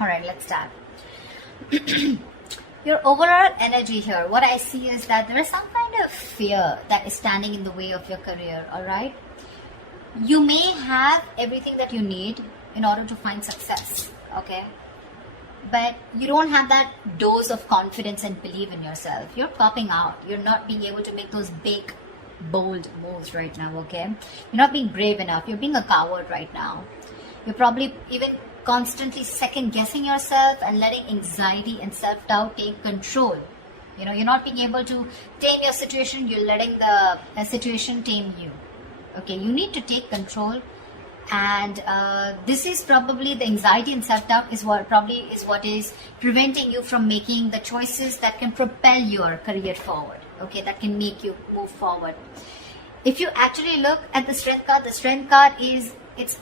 All right, let's start. Your overall energy here, what I see is that there is some kind of fear that is standing in the way of your career. All right, you may have everything that you need in order to find success, okay, but you don't have that dose of confidence and belief in yourself. You're popping out. You're not being able to make those big, bold moves right now, okay? You're not being brave enough. You're being a coward right now. You're probably even constantly second guessing yourself and letting anxiety and self-doubt take control. You know, you're not being able to tame your situation. You're letting the situation tame you. Okay, you need to take control. And this is probably the anxiety and self-doubt is what is preventing you from making the choices that can propel your career forward, okay, that can make you move forward. If you actually look at the strength card is, it's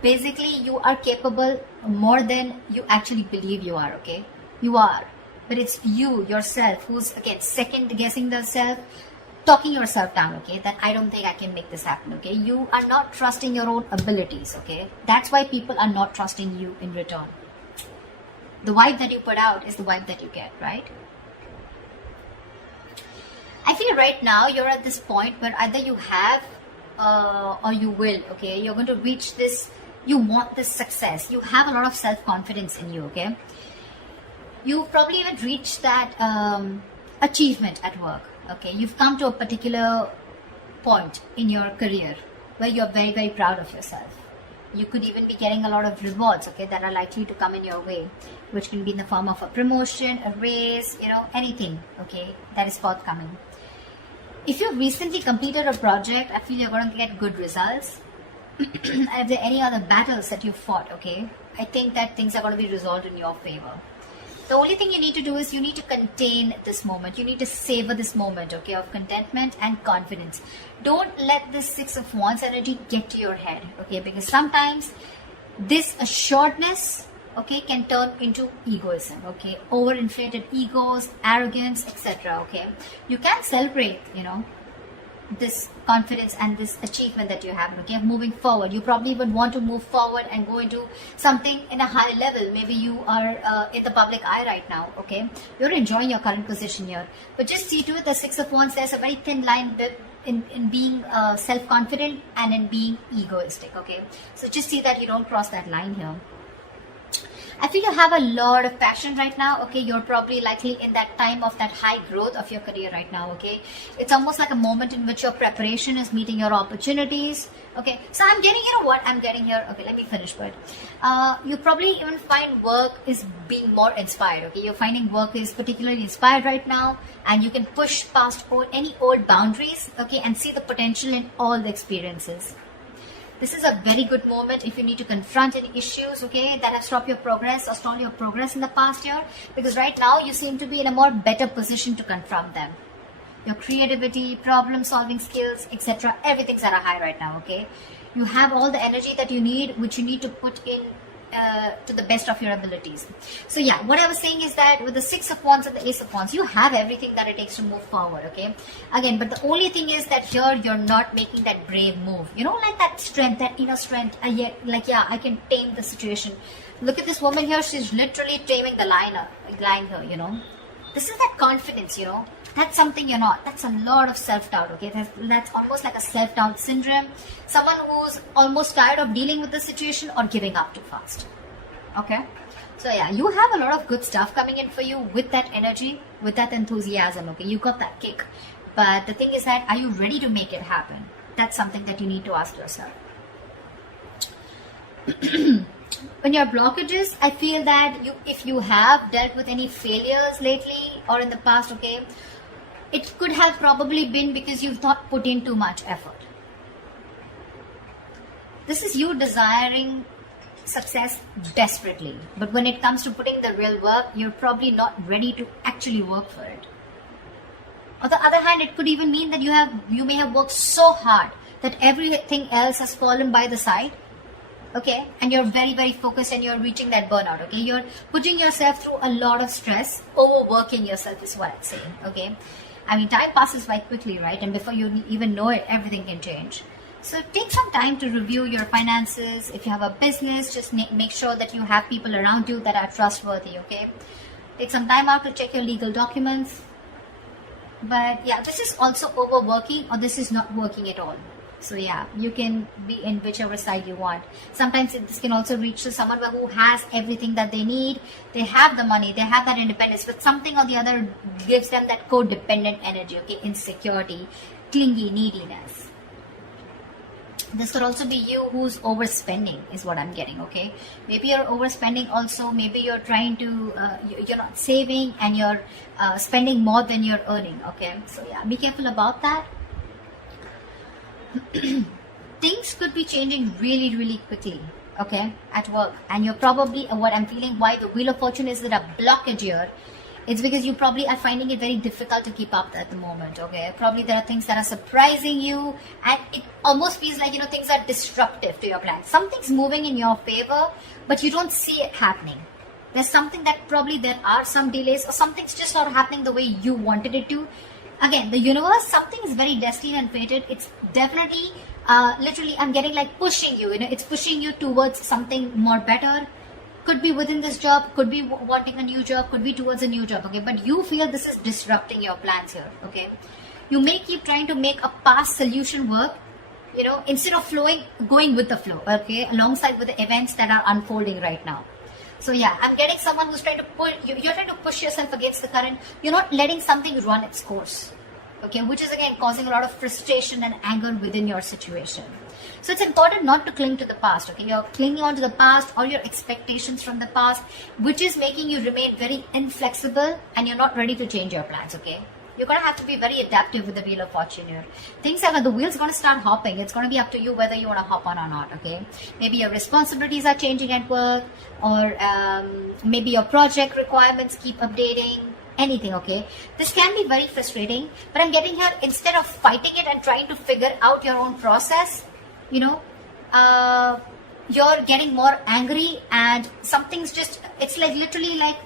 basically you are capable more than you actually believe you are, okay? You are, but it's you yourself who's again second guessing the self, talking yourself down, okay, that I don't think I can make this happen, okay? You are not trusting your own abilities, okay? That's why people are not trusting you in return. The vibe that you put out is the vibe that you get, right? I feel right now you're at this point where either you have or you will, okay? You're going to reach this, you want this success. You have a lot of self-confidence in you, okay? You've probably even reached that achievement at work. Okay, you've come to a particular point in your career where you're very, very proud of yourself. You could even be getting a lot of rewards, okay, that are likely to come in your way, which can be in the form of a promotion, a raise, you know, anything, okay, that is forthcoming. If you've recently completed a project, I feel you're going to get good results. And if there are any other battles that you fought, okay, I think that things are going to be resolved in your favor. The only thing you need to do is you need to contain this moment. You need to savor this moment, okay, of contentment and confidence. Don't let this Six of Wands energy get to your head, okay, because sometimes this assuredness, okay, can turn into egoism, okay, overinflated egos, arrogance, etc., okay. You can celebrate, you know, this confidence and this achievement that you have, okay, moving forward. You probably would want to move forward and go into something in a higher level. Maybe you are in the public eye right now, okay, you're enjoying your current position here, but just see to it, the Six of Wands, there's a very thin line in being self-confident and in being egoistic, okay, so just see that you don't cross that line here. I feel you have a lot of passion right now, okay? You're probably likely in that time of that high growth of your career right now, okay? It's almost like a moment in which your preparation is meeting your opportunities, okay? So I'm getting, you know what I'm getting here? Okay, let me finish, but you probably even find work is being more inspired, okay? You're finding work is particularly inspired right now, and you can push past any old boundaries, okay, and see the potential in all the experiences. This is a very good moment if you need to confront any issues, okay, that have stopped your progress or stalled your progress in the past year, because right now you seem to be in a more better position to confront them. Your creativity, problem solving skills, etc., everything's at a high right now, okay? You have all the energy that you need, which you need to put in to the best of your abilities. So yeah, what I was saying is that with the Six of Wands and the Ace of Wands, you have everything that it takes to move forward, okay? Again, but the only thing is that here you're not making that brave move. You know, like that strength, that inner strength, like, yeah, I can tame the situation. Look at this woman here, she's literally taming the line here, you know. This is that confidence, you know. That's something you're not. That's a lot of self-doubt, okay? That's almost like a self-doubt syndrome. Someone who's almost tired of dealing with the situation or giving up too fast, okay? So yeah, you have a lot of good stuff coming in for you with that energy, with that enthusiasm, okay? You got that kick. But the thing is that, are you ready to make it happen? That's something that you need to ask yourself. When your blockages, I feel that if you have dealt with any failures lately or in the past, okay, it could have probably been because you've not put in too much effort. This is you desiring success desperately, but when it comes to putting the real work, you're probably not ready to actually work for it. On the other hand, it could even mean that you may have worked so hard that everything else has fallen by the side, okay, and you're very, very focused and you're reaching that burnout, okay? You're putting yourself through a lot of stress, overworking yourself is what I'm saying, okay? I mean, time passes by quickly, right? And before you even know it, everything can change. So take some time to review your finances. If you have a business, just make sure that you have people around you that are trustworthy, okay? Take some time out to check your legal documents. But yeah, this is also overworking, or this is not working at all. So yeah, you can be in whichever side you want. Sometimes this can also reach to someone who has everything that they need. They have the money, they have that independence, but something or the other gives them that codependent energy, okay? Insecurity, clingy, neediness. This could also be you who's overspending, is what I'm getting, okay? Maybe you're overspending also. Maybe you're trying to, you're not saving and you're spending more than you're earning, okay? So yeah, be careful about that. Things could be changing really, really quickly, okay, at work. And you're probably, what I'm feeling, why the Wheel of Fortune is that a blockage here. It's because you probably are finding it very difficult to keep up at the moment, okay? Probably there are things that are surprising you, and it almost feels like, things are disruptive to your plans. Something's moving in your favor, but you don't see it happening. There's something that probably there are some delays, or something's just not happening the way you wanted it to. Again, the universe, something is very destined and fated. It's definitely, literally, I'm getting like pushing you, it's pushing you towards something more better. Could be within this job, could be wanting a new job, could be towards a new job, okay? But you feel this is disrupting your plans here, okay? You may keep trying to make a past solution work, instead of going with the flow, okay? Alongside with the events that are unfolding right now. So yeah, I'm getting someone who's trying to pull, you're trying to push yourself against the current. You're not letting something run its course, okay? Which is again causing a lot of frustration and anger within your situation. So it's important not to cling to the past, okay? You're clinging on to the past or your expectations from the past, which is making you remain very inflexible and you're not ready to change your plans, okay? You're going to have to be very adaptive with the Wheel of Fortune here. Things are, the wheel's going to start hopping. It's going to be up to you whether you want to hop on or not, okay? Maybe your responsibilities are changing at work, or maybe your project requirements keep updating. Anything, okay? This can be very frustrating, but I'm getting here, instead of fighting it and trying to figure out your own process, you're getting more angry, and something's just, it's like literally like,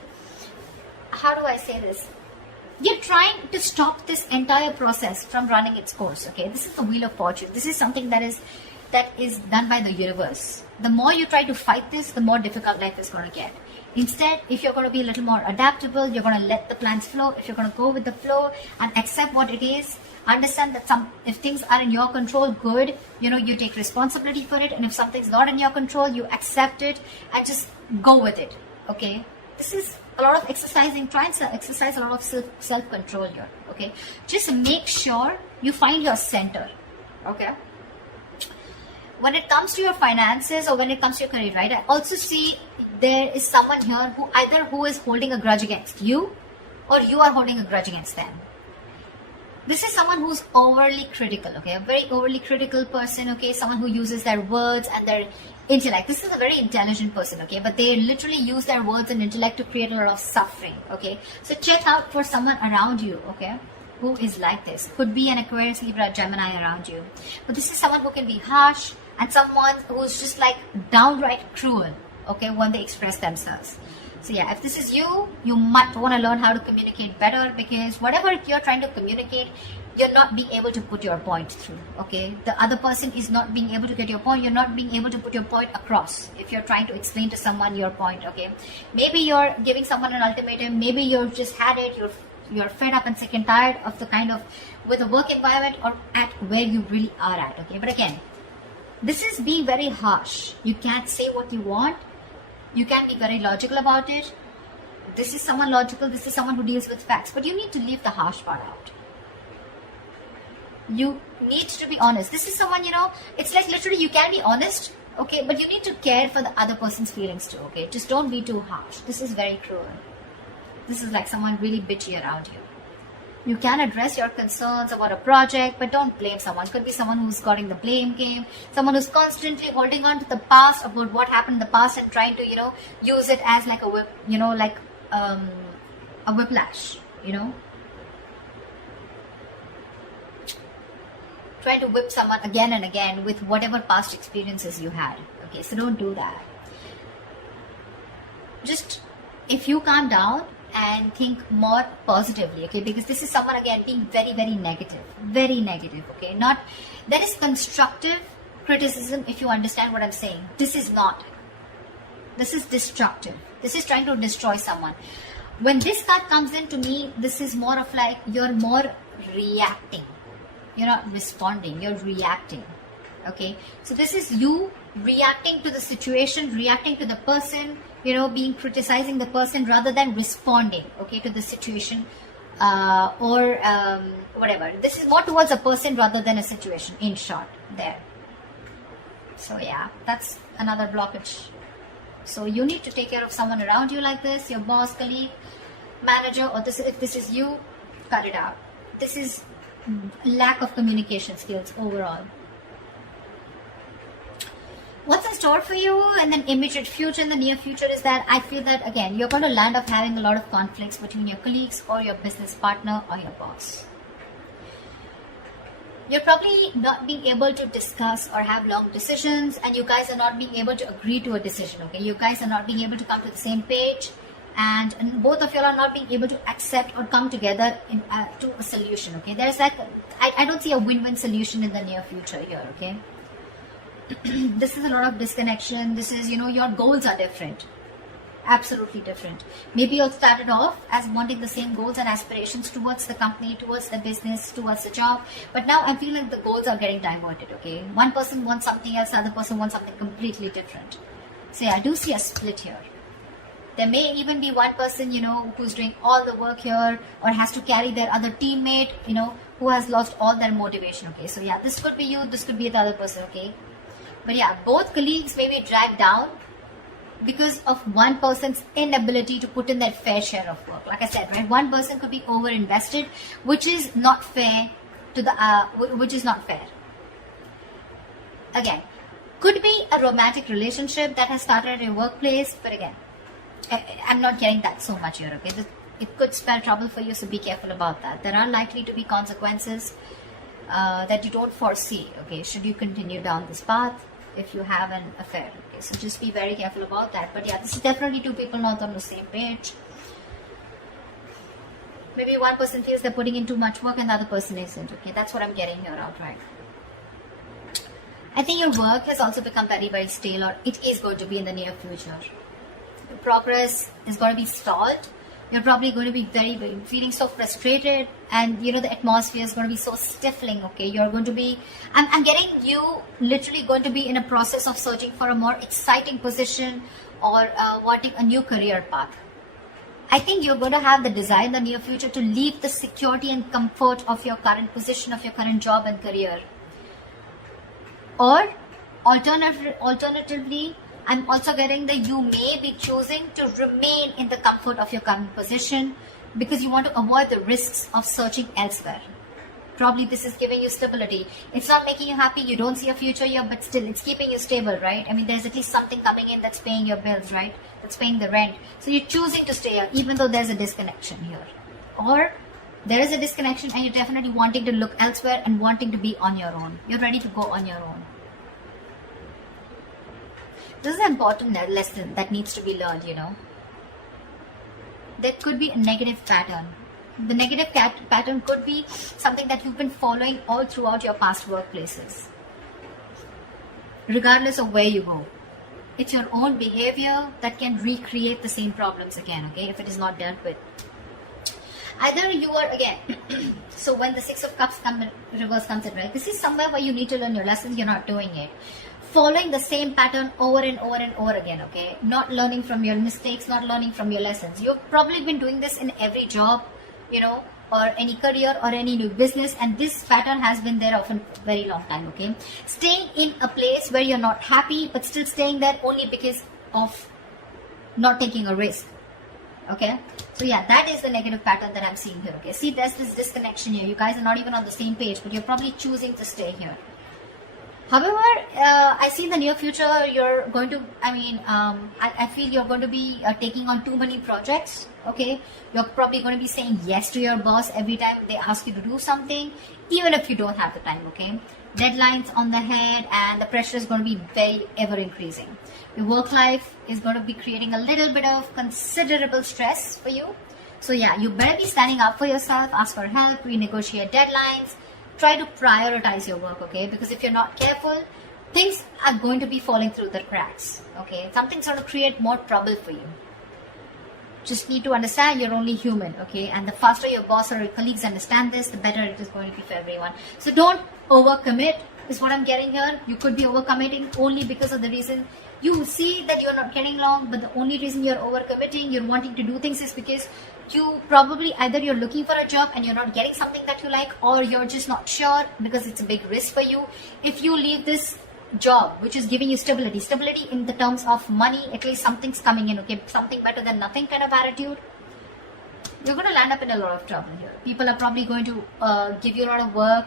how do I say this? You're trying to stop this entire process from running its course, okay? This is the Wheel of Fortune. This is something that is done by the universe. The more you try to fight this, the more difficult life is going to get. Instead, if you're going to be a little more adaptable, you're going to let the plans flow. If you're going to go with the flow and accept what it is, understand that if things are in your control, good, you take responsibility for it. And if something's not in your control, you accept it and just go with it, okay? This is a lot of exercising. Try and exercise a lot of self-control here, okay? Just make sure you find your center, okay? When it comes to your finances or when it comes to your career, right, I also see there is someone here who is holding a grudge against you, or you are holding a grudge against them. This is someone who's overly critical, okay? A very overly critical person, okay? Someone who uses their words and their intellect. This is a very intelligent person, okay? But they literally use their words and intellect to create a lot of suffering, okay? So check out for someone around you, okay, who is like this. Could be an Aquarius, Libra, Gemini around you. But this is someone who can be harsh and someone who's just like downright cruel, okay, when they express themselves. So yeah, if this is you, you might want to learn how to communicate better, because whatever you're trying to communicate, you're not being able to put your point through, okay? The other person is not being able to get your point. You're not being able to put your point across if you're trying to explain to someone your point, okay? Maybe you're giving someone an ultimatum. Maybe you've just had it. You're fed up and sick and tired of the kind of, with a work environment or at where you really are at, okay? But again, this is being very harsh. You can't say what you want. You can be very logical about it. This is someone logical. This is someone who deals with facts. But you need to leave the harsh part out. You need to be honest. This is someone, it's like literally you can be honest, okay? But you need to care for the other person's feelings too, okay? Just don't be too harsh. This is very cruel. This is like someone really bitchy around you. You can address your concerns about a project, but don't blame someone. Could be someone who's got in the blame game, someone who's constantly holding on to the past, about what happened in the past, and trying to, use it as like a whip, like a whiplash, Trying to whip someone again and again with whatever past experiences you had. Okay, so don't do that. Just, if you calm down, and think more positively, okay? Because this is someone, again, being very, very negative, okay? Not, there is constructive criticism, if you understand what I'm saying. This is not. This is destructive. This is trying to destroy someone. When this card comes in, to me, this is more of like, you're more reacting. You're not responding, you're reacting, okay? So this is you reacting to the situation, reacting to the person, you know, being criticizing the person rather than responding, okay, to the situation or whatever. This is more towards a person rather than a situation, in short, there. So yeah, that's another blockage. So you need to take care of someone around you like this, your boss, colleague, manager, or this, if this is you, cut it out. This is lack of communication skills overall. What's in store for you in the immediate future, in the near future, is that I feel that, again, you're going to land up having a lot of conflicts between your colleagues or your business partner or your boss. You're probably not being able to discuss or have long decisions, and you guys are not being able to agree to a decision, okay? You guys are not being able to come to the same page, and both of you are not being able to accept or come together to a solution, okay? There's like, I don't see a win-win solution in the near future here, okay? This is a lot of disconnection. This is, you know, your goals are different. Absolutely different. Maybe you started off as wanting the same goals and aspirations towards the company, towards the business, towards the job. But now I feel like the goals are getting diverted, okay? One person wants something else, the other person wants something completely different. So yeah, I do see a split here. There may even be one person, you know, who's doing all the work here or has to carry their other teammate, you know, who has lost all their motivation, okay? So yeah, this could be you, this could be the other person, okay? But yeah, both colleagues may be dragged down because of one person's inability to put in their fair share of work. Like I said, right? One person could be over-invested, which is not fair to the, which is not fair. Again, could be a romantic relationship that has started at your workplace, but again, I'm not getting that so much here, okay? It could spell trouble for you, so be careful about that. There are likely to be consequences that you don't foresee, okay, should you continue down this path if you have an affair, okay? So just be very careful about that. But yeah, this is definitely two people not on the same page. Maybe one person feels they're putting in too much work and the other person isn't, okay? That's what I'm getting here outright. I think your work has also become very, very stale, or it is going to be in the near future. Your progress is going to be stalled. You're probably going to be feeling so frustrated, and you know the atmosphere is going to be so stifling, okay? You're going to be, I'm getting you literally going to be in a process of searching for a more exciting position or wanting a new career path. I think you're going to have the desire in the near future to leave the security and comfort of your current position, of your current job and career. Or alternatively, I'm also getting that you may be choosing to remain in the comfort of your current position because you want to avoid the risks of searching elsewhere. Probably this is giving you stability. It's not making you happy, you don't see a future here, but still it's keeping you stable, right? I mean, there's at least something coming in that's paying your bills, right? That's paying the rent. So you're choosing to stay here even though there's a disconnection here. Or there is a disconnection and you're definitely wanting to look elsewhere and wanting to be on your own. You're ready to go on your own. This is an important lesson that needs to be learned, you know. There could be a negative pattern. The negative pattern could be something that you've been following all throughout your past workplaces. Regardless of where you go. It's your own behavior that can recreate the same problems again, okay, if it is not dealt with. Either you are, again, so when the Six of Cups reverse comes in, right, this is somewhere where you need to learn your lessons, you're not doing it. Following the same pattern over and over and over again, okay? Not learning from your mistakes, not learning from your lessons. You've probably been doing this in every job, you know, or any career or any new business, and this pattern has been there often for a very long time, okay? Staying in a place where you're not happy, but still staying there only because of not taking a risk, okay? So yeah, that is the negative pattern that I'm seeing here, okay? See, there's this disconnection here. You guys are not even on the same page, but you're probably choosing to stay here. However, I see in the near future, you're going to, I feel you're going to be taking on too many projects, okay? You're probably going to be saying yes to your boss every time they ask you to do something, even if you don't have the time, okay? Deadlines on the head, and the pressure is going to be very ever increasing. Your work life is going to be creating a little bit of considerable stress for you. So yeah, you better be standing up for yourself, ask for help, renegotiate deadlines, try to prioritize your work, okay? Because if you're not careful, things are going to be falling through the cracks, okay? Something's going to create more trouble for you. Just need to understand you're only human, okay? And the faster your boss or your colleagues understand this, the better it is going to be for everyone. So don't overcommit, is what I'm getting here. You could be overcommitting only because of the reason you see that you're not getting along, but the only reason you're overcommitting, you're wanting to do things, is because you probably either you're looking for a job and you're not getting something that you like, or you're just not sure because it's a big risk for you. If you leave this job which is giving you stability in the terms of money, at least something's coming in, okay, something better than nothing kind of attitude, you're going to land up in a lot of trouble here. People are probably going to give you a lot of work,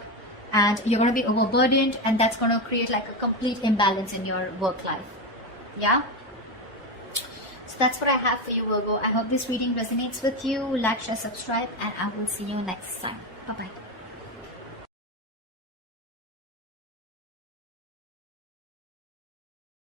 and you're going to be overburdened, and that's going to create like a complete imbalance in your work life. Yeah, so that's what I have for you, Virgo. I hope this reading resonates with you. Like, share, subscribe, and I will see you next time. Bye bye.